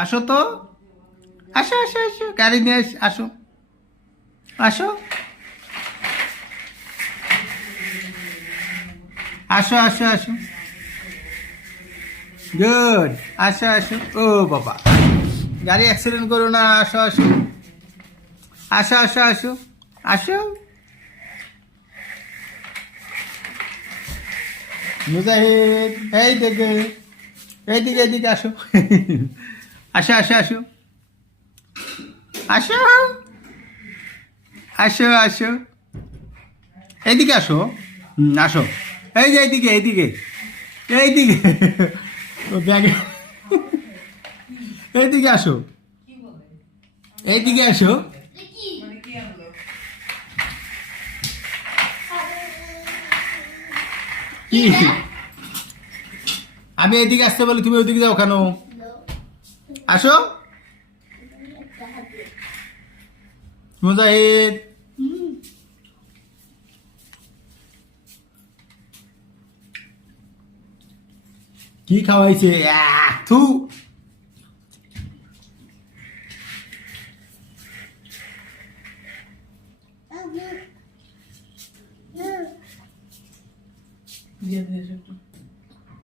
আসো তো, আসো আসো আসো, গাড়ি নিয়ে আসো, আসো আসো আসো আসো, গুড, আসো আসো। ও বাবা, গাড়ি অ্যাক্সিডেন্ট করো না, আসো আসো, আসো আসো আসো, আসো। মুজাহিদ, এই দেখে, এইদিকে এইদিকে আসো, আসো আসো আসো, আসো আসো আসো, এইদিকে আসো, আসো, এই যে এইদিকে এইদিকে এইদিকে, ও ব্যাগে, এইদিকে আসো, এইদিকে আসো, কি আমি এইদিকে আসতে বলি, তুমি ওইদিকে যাও কেন? আসো মুজাহিদ, কি খাওয়াইছে? থু, দিয়ে দিয়েছে একটু